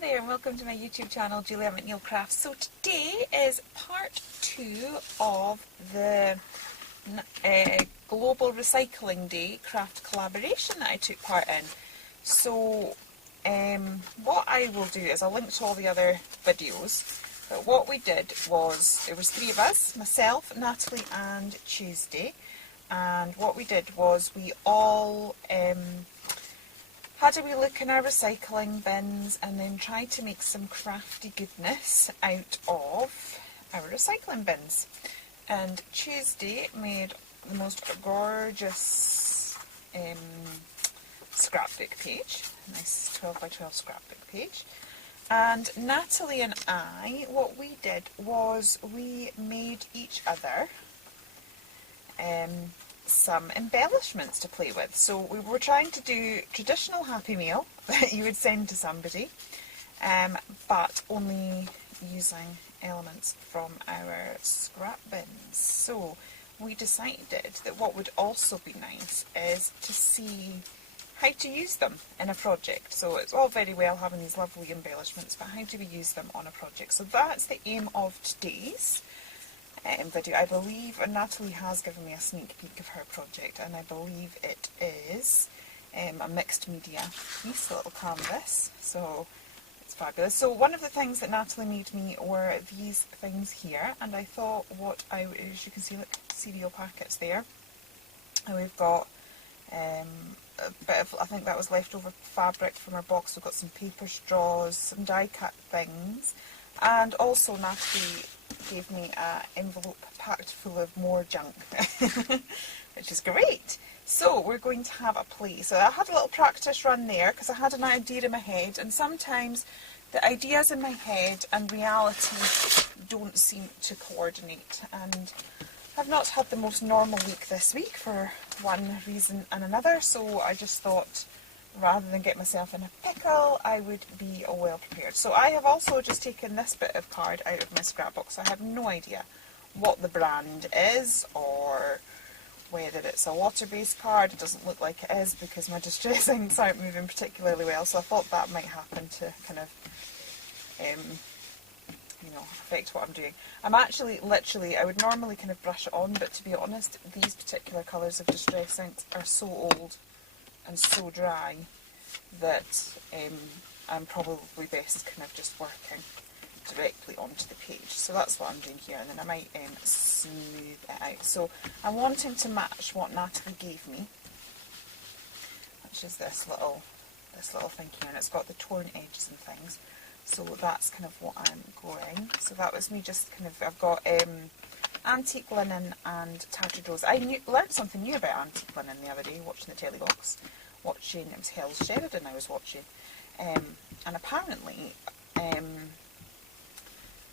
there and welcome to my YouTube channel, Julia McNeil Crafts. So today is part 2 of the Global Recycling Day craft collaboration that I took part in. So what I will do is I'll link to all the other videos, but what we did was, it was 3 of us, myself, Natalie and Tuesday, and what we did was we all had a wee look in our recycling bins and then tried to make some crafty goodness out of our recycling bins. And Tuesday made the most gorgeous scrapbook page, a nice 12 by 12 scrapbook page. And Natalie and I, what we did was we made each other some embellishments to play with. So we were trying to do traditional Happy Meal that you would send to somebody, but only using elements from our scrap bins. So we decided that what would also be nice is to see how to use them in a project. So it's all very well having these lovely embellishments, but how do we use them on a project? So that's the aim of today's video. I believe Natalie has given me a sneak peek of her project, and I believe it is a mixed media piece, a little canvas, so it's fabulous. So one of the things that Natalie made me were these things here, and I thought as you can see, look, cereal packets there, and we've got a bit of, I think that was leftover fabric from our box. We've got some paper straws, some die cut things, and also Natalie gave me an envelope packed full of more junk, which is great. So we're going to have a play. So I had a little practice run there because I had an idea in my head, and sometimes the ideas in my head and reality don't seem to coordinate, and I've not had the most normal week this week for one reason and another, so I just thought rather than get myself in a pickle, I would be well prepared. So I have also just taken this bit of card out of my scrapbook, so I have no idea what the brand is or whether it's a water-based card. It doesn't look like it is because my distress inks aren't moving particularly well, so I thought that might happen to kind of affect what I'm doing. I'm actually literally, I would normally kind of brush it on, but to be honest, these particular colours of distress inks are so old and so dry that I'm probably best kind of just working directly onto the page. So that's what I'm doing here, and then I might smooth it out. So I'm wanting to match what Natalie gave me, which is this little thing here, and it's got the torn edges and things. So that's kind of what I'm going. So that was me just kind of, I've got antique linen and tattered rose. I learned something new about antique linen the other day watching the telly box. It was Hell's Sheridan I was watching, and apparently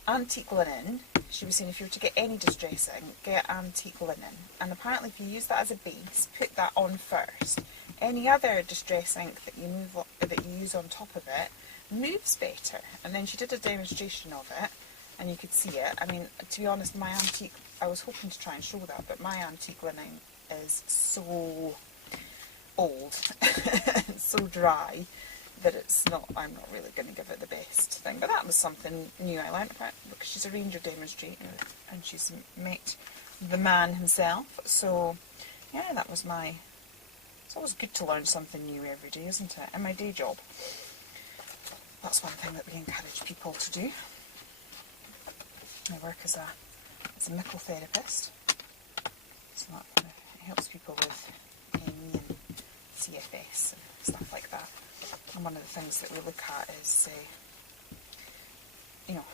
antique linen, she was saying if you were to get any distressing, get antique linen, and apparently if you use that as a base, put that on first, any other distress ink that you use on top of it moves better. And then she did a demonstration of it and you could see it. I mean, to be honest, my antique, I was hoping to try and show that, but my antique linen is so old and so dry that I'm not really going to give it the best thing. But that was something new I learned about, because she's a ranger demonstrator and she's met the man himself. So yeah, it's always good to learn something new every day, isn't it? In my day job, that's one thing that we encourage people to do. I work as a mickle therapist, so that kind of helps people with ME and CFS and stuff like that. And one of the things that we look at is,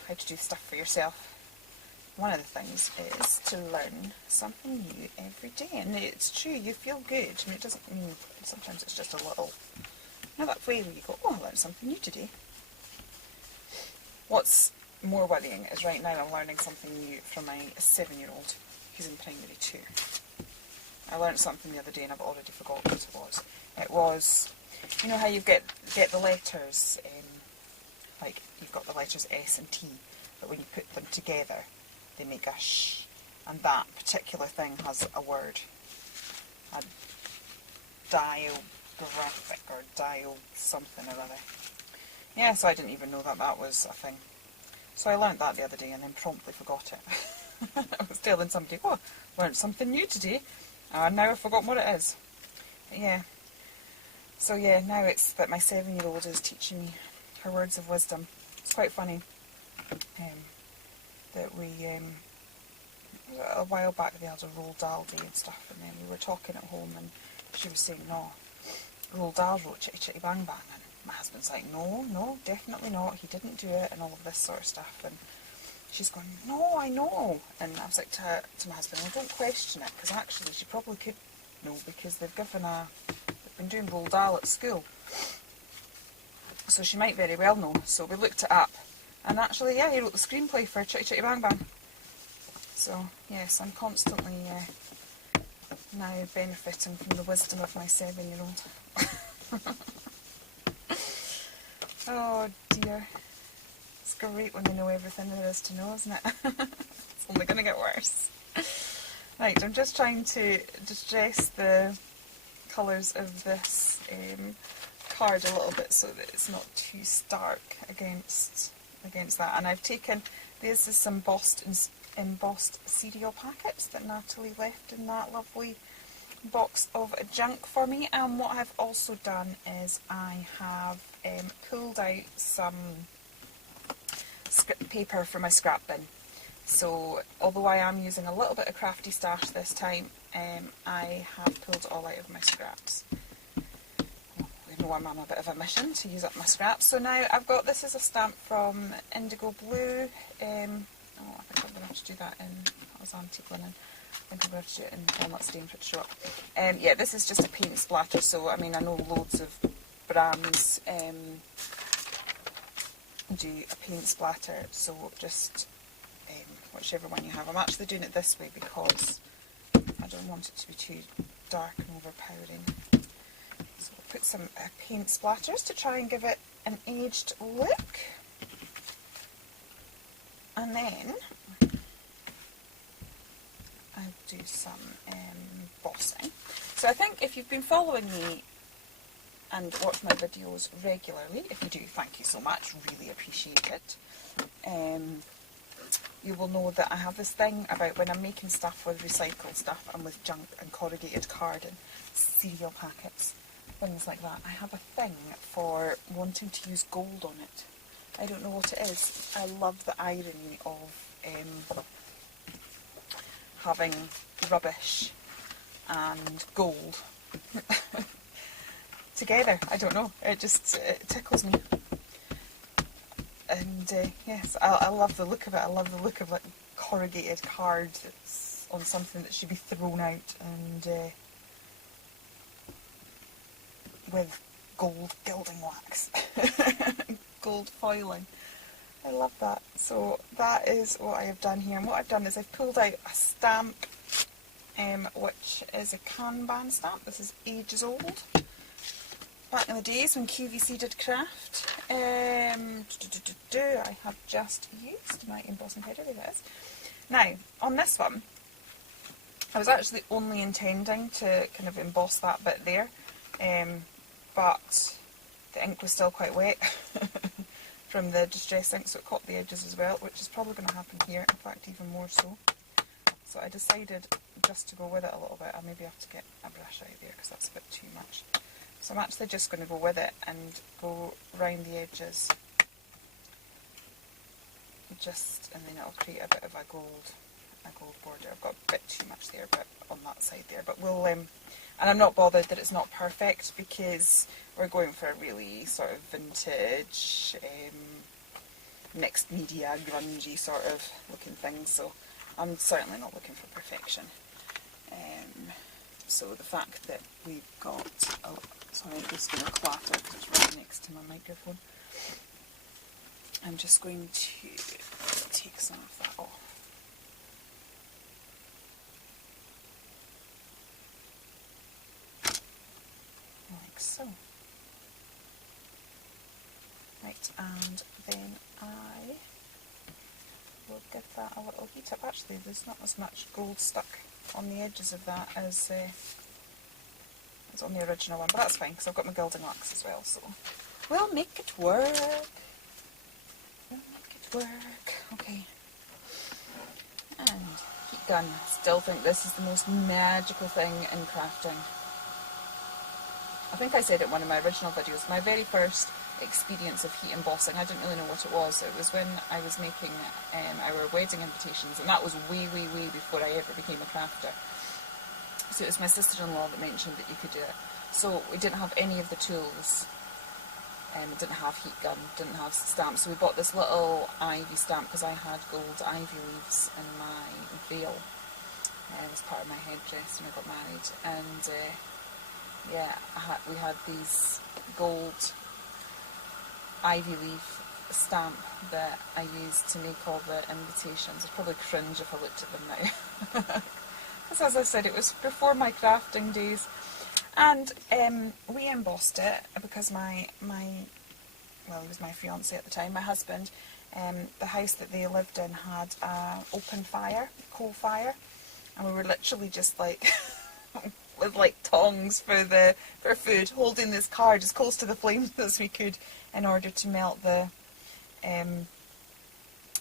how to do stuff for yourself. One of the things is to learn something new every day, and it's true, you feel good. I mean, it doesn't mean, sometimes it's just a little, that way where you go, oh, I learned something new today. What's more worrying is right now I'm learning something new from my 7-year-old who's in primary 2. I learned something the other day and I've already forgotten what it was. It was, you know how you get the letters, like you've got the letters S and T, but when you put them together they make a sh, and that particular thing has a word, a diographic or dial something or other. Yeah, so I didn't even know that that was a thing. So I learnt that the other day and then promptly forgot it. I was telling somebody, oh, learned something new today, and now I've forgotten what it is. But yeah. So yeah, now it's that my 7-year-old is teaching me her words of wisdom. It's quite funny that we, a while back they had a Roald Dahl day and stuff, and then we were talking at home and she was saying, no, Roald Dahl wrote Chitty Chitty Bang Bang, and my husband's like, no, definitely not, he didn't do it, and all of this sort of stuff, and she's going, no, I know, and I was like to my husband, well, don't question it, because actually she probably could know, because they've been doing Roald Dahl at school, so she might very well know. So we looked it up, and actually, yeah, he wrote the screenplay for Chitty Chitty Bang Bang. So yes, I'm constantly now benefiting from the wisdom of my 7-year-old. Oh dear. It's great when they know everything there is to know, isn't it? It's only going to get worse. Right, I'm just trying to distress the colours of this card a little bit so that it's not too stark against that. And I've taken, this is some embossed cereal packets that Natalie left in that lovely box of junk for me. And what I've also done is I have pulled out some paper for my scrap bin. So although I am using a little bit of Crafty Stash this time, I have pulled it all out of my scraps. I know I'm on a bit of a mission to use up my scraps. So now I've got, this is a stamp from Indigo Blue. I think I'm going to have to do that in, that was antique linen. I think I'm going to have to do it in walnut stain for it to show up. Yeah, this is just a paint splatter, so I mean I know loads of brands do a paint splatter, so just whichever one you have. I'm actually doing it this way because I don't want it to be too dark and overpowering. So I'll put some paint splatters to try and give it an aged look. And then I'll do some embossing. So I think if you've been following me and watch my videos regularly, if you do, thank you so much, really appreciate it. You will know that I have this thing about when I'm making stuff with recycled stuff and with junk and corrugated card and cereal packets, things like that. I have a thing for wanting to use gold on it. I don't know what it is. I love the irony of having rubbish and gold together. I don't know. It just tickles me. And yes, I love the look of it. I love the look of like corrugated card that's on something that should be thrown out, and with gold gilding wax, gold foiling. I love that. So that is what I have done here. And what I've done is I've pulled out a stamp, which is a Kanban stamp. This is ages old. Back in the days when QVC did craft. I have just used my embossing powder. There it is. Now, on this one, I was actually only intending to kind of emboss that bit there, but the ink was still quite wet from the distress ink, so it caught the edges as well, which is probably going to happen here, in fact even more so. So I decided just to go with it a little bit. I'll maybe have to get a brush out there because that's a bit too much. So I'm actually just going to go with it and go round the edges, and then it'll create a bit of a gold border. I've got a bit too much there, but on that side there. But we'll, and I'm not bothered that it's not perfect because we're going for a really sort of vintage, mixed media, grungy sort of looking thing. So I'm certainly not looking for perfection. So the fact that we've got, sorry, I'm just going to clatter because it's right next to my microphone. I'm just going to take some of that off. Like so. Right, and then I will give that a little heat up. Actually, there's not as much gold stuck on the edges of that as on the original one, but that's fine because I've got my gilding wax as well. So We'll make it work. We'll make it work. Okay. And heat gun. Still think this is the most magical thing in crafting. I think I said it in one of my original videos. My very first experience of heat embossing, I didn't really know what it was. It was when I was making our wedding invitations, and that was way, way, way before I ever became a crafter. So it was my sister-in-law that mentioned that you could do it. So we didn't have any of the tools. We didn't have heat gun, didn't have stamps. So we bought this little ivy stamp because I had gold ivy leaves in my veil. It was part of my headdress when I got married. And yeah, we had these gold ivy leaf stamp that I used to make all the invitations. I'd probably cringe if I looked at them now. Because as I said, it was before my crafting days. And we embossed it because well, he was my fiance at the time, my husband, the house that they lived in had an open fire, coal fire, and we were literally just like, with like tongs for food, holding this card as close to the flames as we could in order to melt the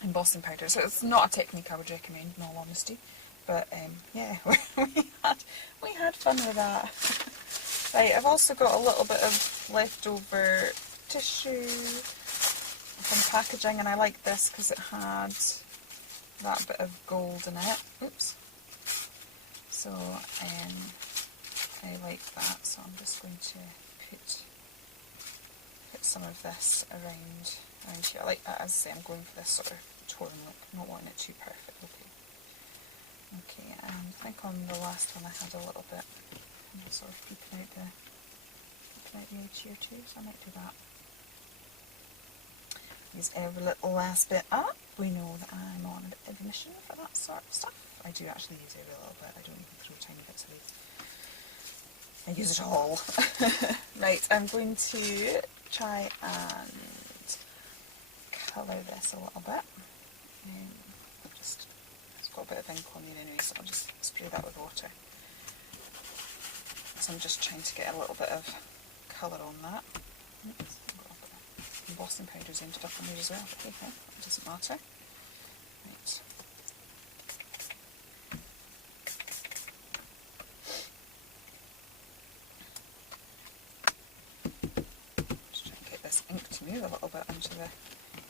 embossing powder. So it's not a technique I would recommend, in all honesty. But yeah, we had fun with that. Right, I've also got a little bit of leftover tissue from packaging, and I like this because it had that bit of gold in it. Oops. So I like that, so I'm just going to put some of this around here. I like that, as I say, I'm going for this sort of torn look, not wanting it too perfect. Okay, and I think on the last one I had a little bit sort of peeking out the edge here too, so I might do that. Use every little last bit up. We know that I'm on a bit of a mission for that sort of stuff. I do actually use every little bit, I don't even throw tiny bits away. I use it all. Right, I'm going to try and colour this a little bit. It's got a bit of ink on there anyway, so I'll just spray that with water. So I'm just trying to get a little bit of colour on that. Oops, I've got a bit of embossing powders ended up on there as well, but okay, it doesn't matter. Right. Just trying to get this ink to move a little bit into the...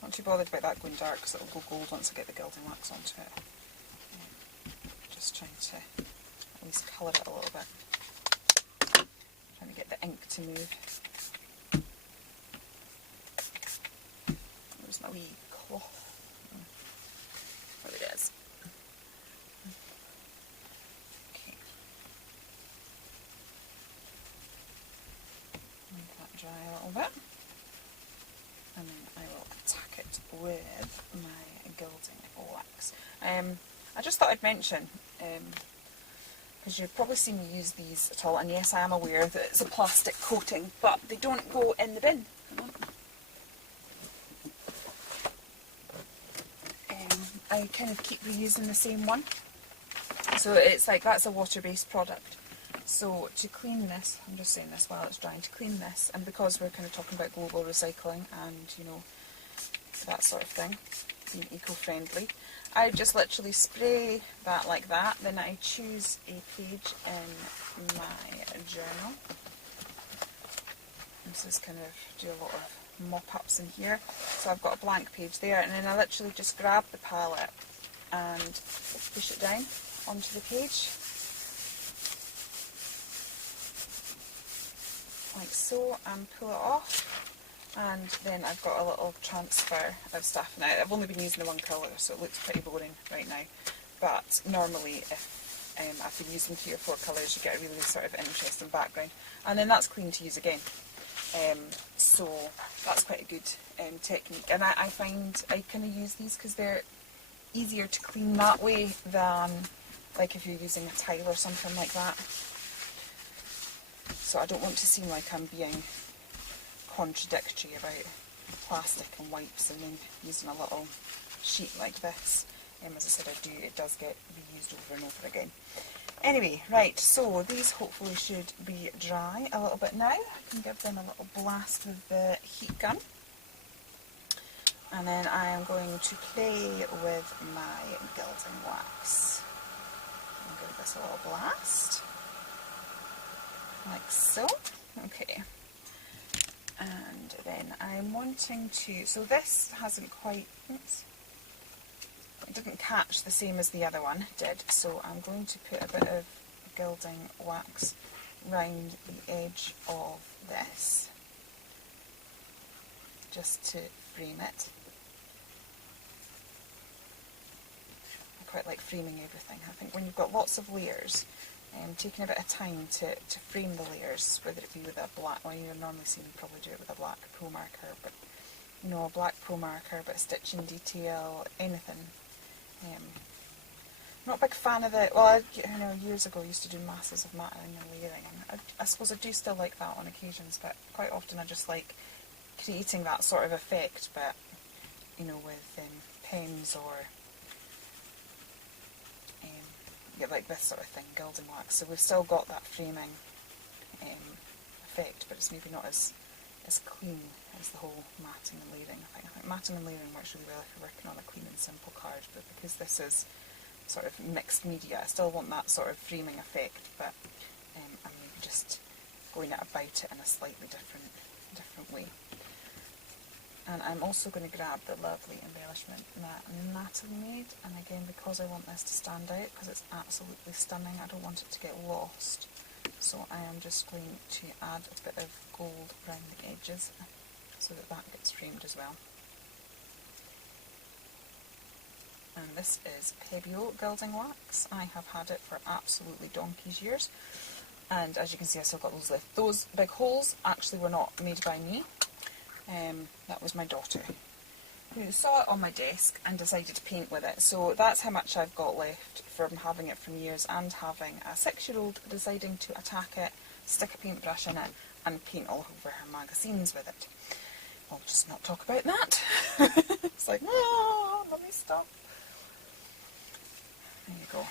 Not too bothered about that going dark because it'll go gold once I get the gilding wax onto it. Just trying to at least colour it a little bit. Trying to get the ink to move. Where's my wee cloth? There it is. Okay. Let that dry a little bit. And then I will attack it with my gilding wax. I just thought I'd mention, because you've probably seen me use these at all, and yes, I am aware that it's a plastic coating, but they don't go in the bin. I kind of keep reusing the same one. So it's like, that's a water-based product. So to clean this, I'm just saying this while it's drying, to clean this, and because we're kind of talking about global recycling and, you know, that sort of thing, being eco-friendly, I just literally spray that like that, then I choose a page in my journal. This is kind of do a lot of mop-ups in here. So I've got a blank page there, and then I literally just grab the palette and push it down onto the page. Like so, and pull it off. And then I've got a little transfer of stuff. Now, I've only been using the one colour, so it looks pretty boring right now. But normally, if I've been using 3 or 4 colours, you get a really sort of interesting background. And then that's clean to use again. So that's quite a good technique. And I find I kind of use these because they're easier to clean that way than like if you're using a tile or something like that. So I don't want to seem like I'm being contradictory about plastic and wipes and then using a little sheet like this. As I said, it does get reused over and over again. Anyway, right, so these hopefully should be dry a little bit now. I can give them a little blast with the heat gun. And then I am going to play with my gilding wax. I'll give this a little blast, like so. Okay. And then I'm wanting to, so this hasn't quite, oops, it didn't catch the same as the other one did, so I'm going to put a bit of gilding wax round the edge of this, just to frame it. I quite like framing everything. I think when you've got lots of layers, taking a bit of time to frame the layers, whether it be with a black, well, you're normally seeing me probably do it with a black pro marker, but you know, a black pro marker, but stitching detail, anything. Not a big fan of it. Well, I know years ago I used to do masses of matting and layering, and I suppose I do still like that on occasions, but quite often I just like creating that sort of effect, but you know, with pens or yeah, like this sort of thing, gilding wax. So we've still got that framing effect, but it's maybe not as clean as the whole matting and layering thing. I think matting and layering works really well if you're working on a clean and simple card, but because this is sort of mixed media, I still want that sort of framing effect, but I'm maybe just going about it in a slightly different way. And I'm also going to grab the lovely embellishment that Natalie made, and again, because I want this to stand out, because it's absolutely stunning, I don't want it to get lost, so I am just going to add a bit of gold around the edges so that that gets framed as well. And this is Pebeo gilding wax. I have had it for absolutely donkey's years, and as you can see I still got those left. Those big holes actually were not made by me. That was my daughter who saw it on my desk and decided to paint with it. So that's how much I've got left from having it from years, and having a 6-year-old deciding to attack it, stick a paintbrush in it and paint all over her magazines with it. I'll just not talk about that. It's like, no, let me stop. There you go.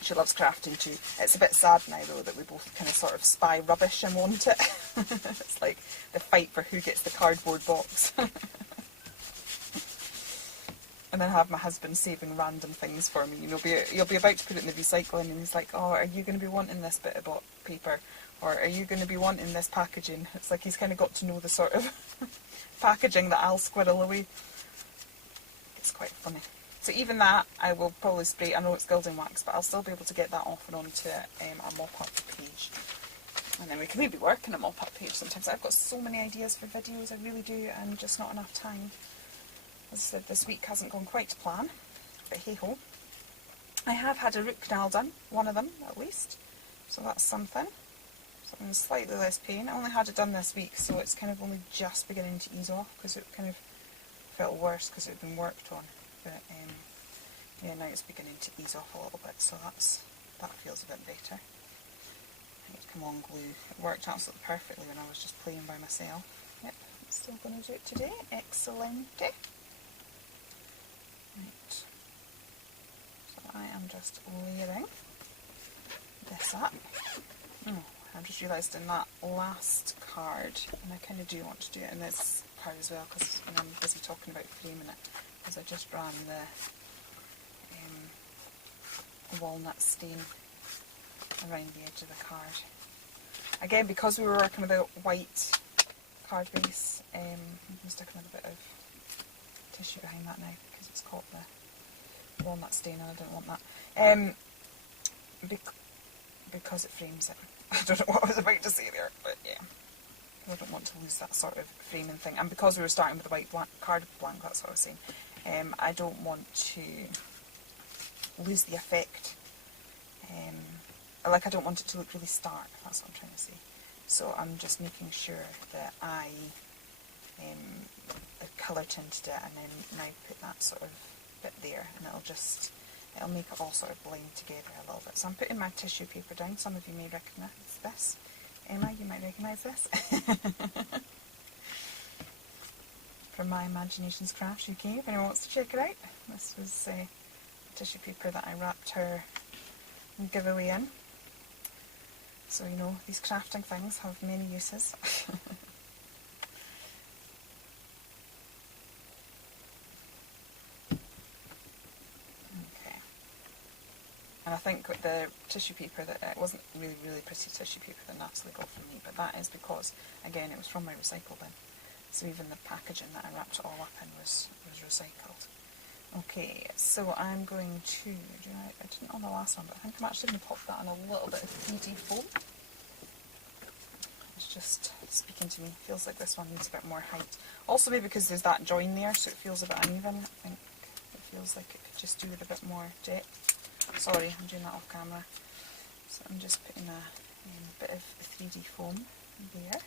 She loves crafting too. It's a bit sad now though that we both kind of sort of spy rubbish and want it. It's like the fight for who gets the cardboard box. And then have my husband saving random things for me. You know, you'll be about to put it in the recycling and he's like, oh, are you going to be wanting this bit of paper? Or are you going to be wanting this packaging? It's like he's kind of got to know the sort of packaging that I'll squirrel away. It's quite funny. So even that, I will probably spray. I know it's gilding wax, but I'll still be able to get that off and onto a mop-up page. And then we can maybe work on a mop-up page sometimes. I've got so many ideas for videos, I really do, and just not enough time. As I said, this week hasn't gone quite to plan, but hey-ho. I have had a root canal done, one of them at least, so that's something. Something slightly less pain. I only had it done this week, so it's kind of only just beginning to ease off, because it kind of felt worse because it had been worked on. But yeah, now it's beginning to ease off a little bit, so that feels a bit better. I need to come on glue. It worked absolutely perfectly when I was just playing by myself. Yep, I'm still going to do it today. Excellent. Right. So I am just layering this up. Oh, I've just realised in that last card, and I kind of do want to do it in this card as well, because I'm busy talking about framing it, because I just ran the walnut stain around the edge of the card. Again, because we were working with a white card base, I'm sticking with a bit of tissue behind that now, because it's caught the walnut stain and I don't want that. Because it frames it. I don't know what I was about to say there, but yeah. I don't want to lose that sort of framing thing. And because we were starting with a white card blank, that's what I was saying. I don't want to lose the effect. Like, I don't want it to look really stark, that's what I'm trying to say. So I'm just making sure that I colour tinted it, and then now put that sort of bit there, and it'll make it all sort of blend together a little bit. So I'm putting my tissue paper down. Some of you may recognise this. Emma, you might recognise this. From My Imaginations Crafts UK, if anyone wants to check it out. This was tissue paper that I wrapped her giveaway in. So you know, these crafting things have many uses. Okay. And I think with the tissue paper, that it wasn't really pretty tissue paper that Natalie got from me, but that is because, again, it was from my recycle bin. So even the packaging that I wrapped it all up in was recycled. Okay, so I'm going to, I didn't on the last one, but I think I'm actually going to pop that on a little bit of 3D foam. It's just speaking to me. Feels like this one needs a bit more height. Also maybe because there's that join there, so it feels a bit uneven. I think it feels like it could just do with a bit more depth. Sorry, I'm doing that off camera. So I'm just putting a bit of 3D foam there,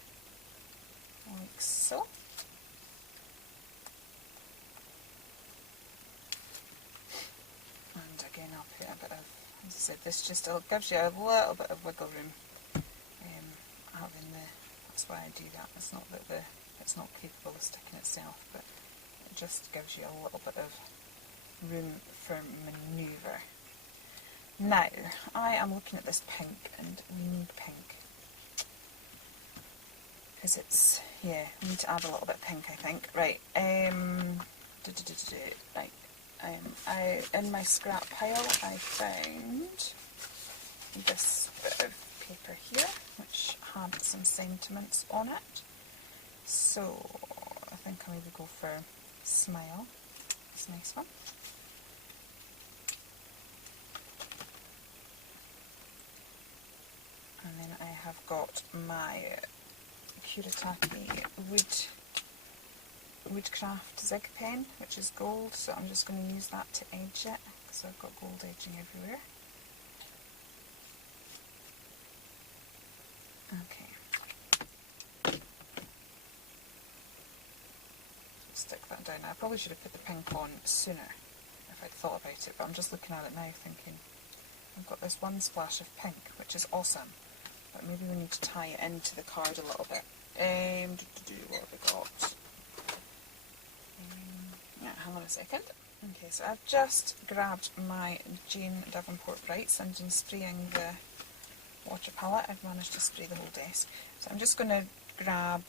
like so. And again, I'll put a bit of, as I said, this just gives you a little bit of wiggle room. That's why I do that. It's not that it's not capable of sticking itself, but it just gives you a little bit of room for manoeuvre. Now, I am looking at this pink, and we need pink. Because it's, yeah, we need to add a little bit of pink, I think. Right, in my scrap pile, I found this bit of paper here, which had some sentiments on it. So, I think I'll maybe go for Smile, this nice one. And then I have got my Kuretake Woodcraft Zig pen, which is gold, so I'm just going to use that to edge it, because I've got gold edging everywhere. Okay. Stick that down. I probably should have put the pink on sooner if I'd thought about it, but I'm just looking at it now thinking, I've got this one splash of pink, which is awesome, but maybe we need to tie it into the card a little bit. What have we got? Yeah, hang on a second. Okay, so I've just grabbed my Jane Davenport Brights and been spraying the water palette. I've managed to spray the whole desk. So I'm just going to grab,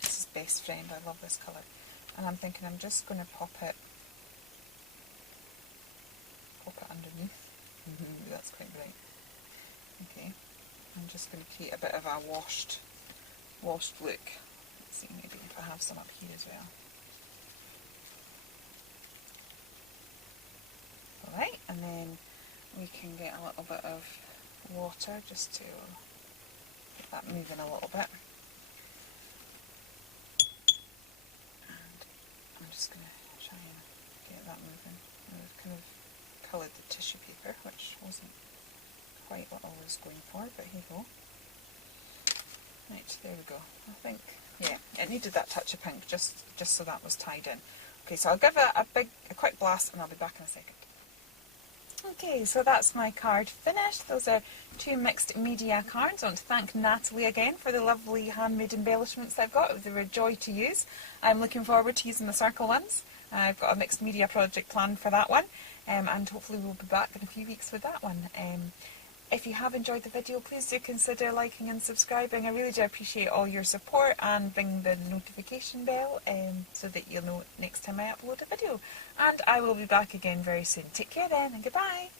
this is Best Friend, I love this colour, and I'm thinking I'm just going to pop it underneath. That's quite bright. Okay, I'm just going to create a bit of a washed look. Let's see, maybe if I have some up here as well. Alright, and then we can get a little bit of water just to get that moving a little bit. And I'm just going to try and get that moving. And we've kind of coloured the tissue paper, which wasn't quite what I was going for, but here you go. Right, there we go. I think, yeah, it needed that touch of pink just so that was tied in. Okay, so I'll give it a quick blast and I'll be back in a second. Okay, so that's my card finished. Those are 2 mixed media cards. I want to thank Natalie again for the lovely handmade embellishments I've got. They were a joy to use. I'm looking forward to using the circle ones. I've got a mixed media project planned for that one, and hopefully we'll be back in a few weeks with that one. If you have enjoyed the video, please do consider liking and subscribing. I really do appreciate all your support, and ring the notification bell so that you'll know next time I upload a video. And I will be back again very soon. Take care then, and goodbye.